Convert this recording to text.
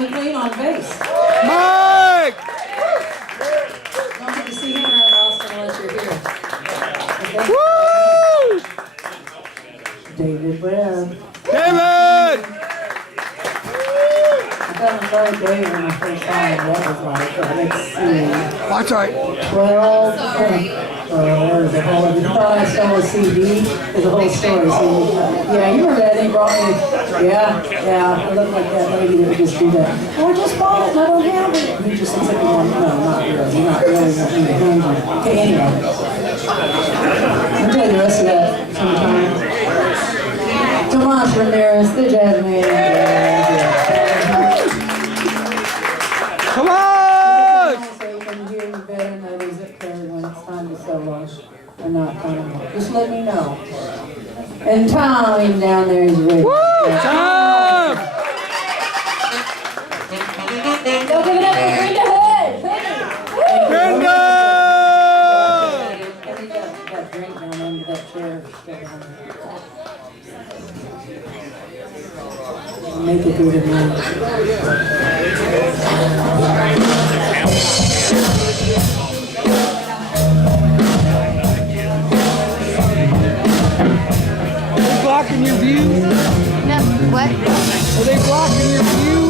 McLean on bass. Mike! Don't get to see him around Austin unless you're here. Okay? Woo! David Webb. David! I fell in love with David when I first saw him. That was like, let's see. That's right. 12. There's a whole, you thought I stole a CD? There's a whole story. So, yeah, you remember that? He brought me, yeah, I look like that lady that would just do that. Oh, I just bought it and I don't have it. And he just looks like, no, not really. You're not really going to be hungry. Okay, anyway. I'll tell you the rest of that sometime. Tomas, Ramirez, the jazz man. Come on! Or not coming. Just let me know. And Tom down there is ready. Woo! Tom! Don't give it up for Brenda Hood! Brenda! That drink down under that chair. Make it through the night. Blocking your view? No, what? Are they blocking your view?